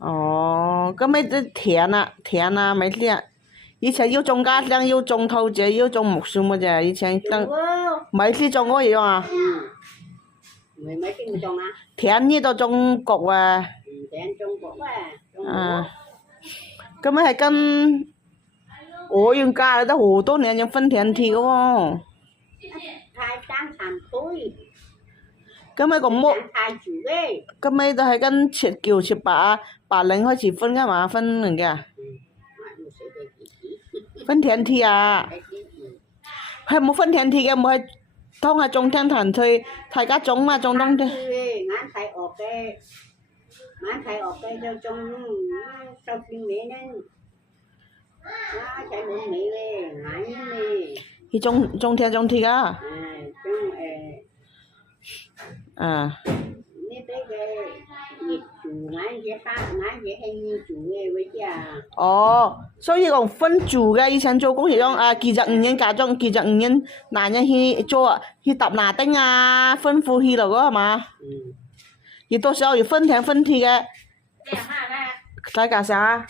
哦，咁咪啲田啊，咪啲以前要種家鄉，要種桃子，要種木樹乜啫？以前等咪啲種嗰樣啊？mấy cái người trồng à? 田呢度種谷啊？田種谷啊，種啊，咁咪係跟我用家都好多年用分田地嘅喎。thay trang thành khối. 咁咪個木，thay chủ đấy. 咁咪都係跟7、9、8、80開始分㗎嘛？分嚟嘅。分田地啊？係冇分田地嘅，冇係通係種田田地，大家種嘛，種東啲。ngán thầy ở cái cho trong sau khi mẹ nên chạy luôn mẹ lên ngán đi. Thì種田種地啊？種啊。呢啲嘅業主眼嘢係業主嘅位置啊。哦，所以講分組嘅，以前做工業用25年加種25年，男人去做去搭拿丁啊，分夫去咯個係嘛？亦到時候要分田分地嘅。睇架啥？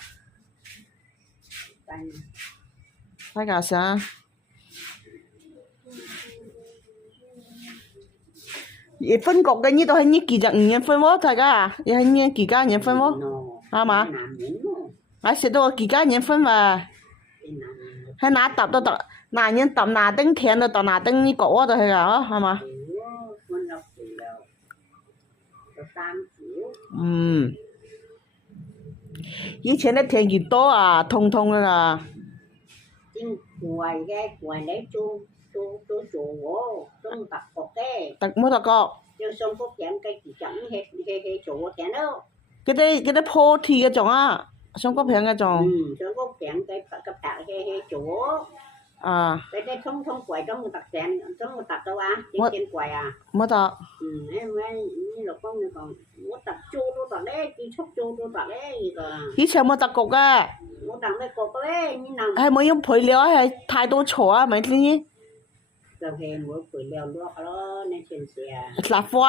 睇架啥？也分國嘅呢度係呢25年分喎，大家啊，也係呢幾家年分喎，係嘛？我食到幾家年分嘛？係拿揼到揼，拿人揼拿丁田到揼拿丁呢個度係啊，係嘛？嗯，以前啲田幾多啊，通通㗎。trên quầy cái quầy lấy chu tập cột cái冇特覺。cho xong cốt chạm cây chỉ chậm hết chỗ chạm đâu. cái đấy phô thì cái種啊，上個平嘅種。上個平cây cấp tạ hết chỗ. À. Cái thông quầy trong một tập chạm trong một tập đâu à? Trên quầy à? Mất tập. Em lục con này còn một tập chu tôi tập đấy, chỉ chốc chu tôi tập đấy gì cả.以前冇特局啊。冇等你個咧，你能係冇用配料，係太多錯啊，咪啲呢？就係冇配料落咯，你先試啊。辣灰。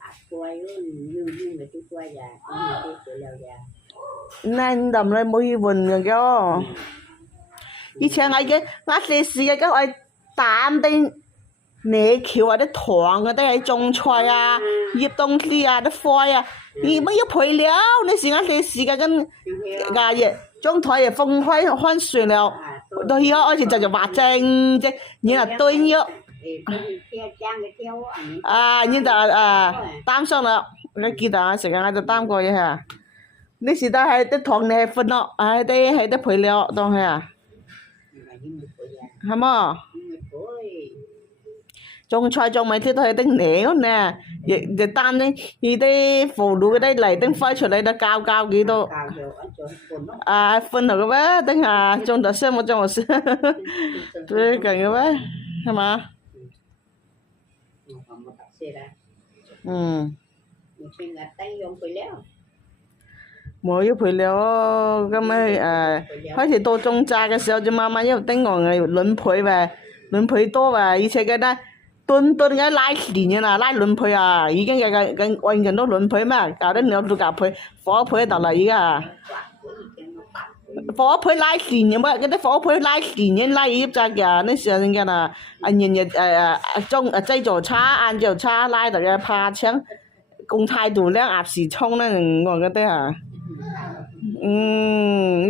辣灰咯，用咪啲灰呀，用啲配料呀。nên đầm này mới vườn rồi kêu.以前我細時嘅，咁我擔啲你橋啊啲糖啊，啲係種菜啊、醃東西啊、啲花啊，你乜要配料？你時間細時嘅跟牙嘢將台嘢放翻算了，到而家開始就話正啫，然後對咗。啊，然就擔上啦，你記得啊，成日我就擔過嘢嚇。你時代係啲糖你係分咯，係啲配料當係啊。係麼？種菜種米啲都係啲料nè，亦擔啲腐乳嗰啲嚟啲揮出嚟都教幾多。啊，分咗嘅咩？等下種得先冇種冇事，對咁嘅咩？係嘛？冇要配料咁咪開始到種炸嘅時候就慢慢要等我嘅輪配呗，輪配多呗，而且嘅咧頓嘅拉鏈啊，拉輪配啊，已經嘅運緊到輪配咩？搞得兩度夾配，火配到啦而家。火配拉線嘅乜？嗰啲火配拉線嘅拉葉咋嘅？那時候人家啦，製造叉，按照叉拉到嘅爬牆，公態度咧鴨時衝咧，我覺得啊。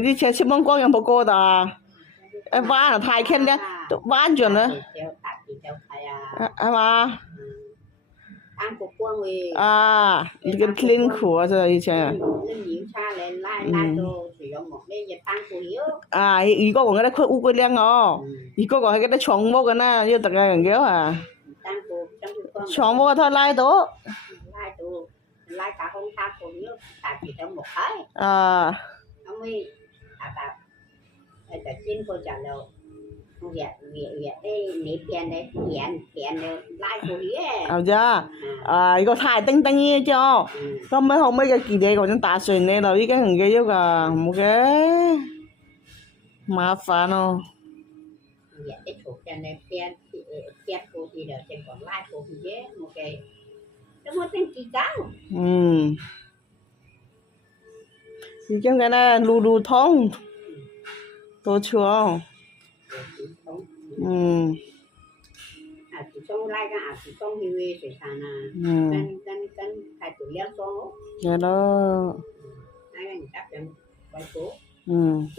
以前七蚊光有冇過的？挖了太坑咧，挖住啦，係嘛？啊，你個辛苦啊！這以前。啊，如果我嗰啲佢烏龜靚哦，如果我係嗰啲長毛嘅呢，要特嘅人叫啊。長毛佢拉到。lai cả hôm ta cùng nhau ta chỉ trong một cái ông ấy bảo tại xin cô trả lời việc đây nếp tiền đấy tiền lai cô ấy 이거 다 땡땡이죠. 그럼 mấy cái kỳ đề của chúng ta xuyên này rồi cái thằng kia là một cái麻煩咯。việc cái thuộc tiền này tiền cô thì được tiền còn lai cô thì một cái. Nó tên kỳ cao. 已經嘅咧路通，多處哦，嗯，啊，自從來個啊，自從去水產啊，跟太主要說，係咯，那個你答應為國，嗯。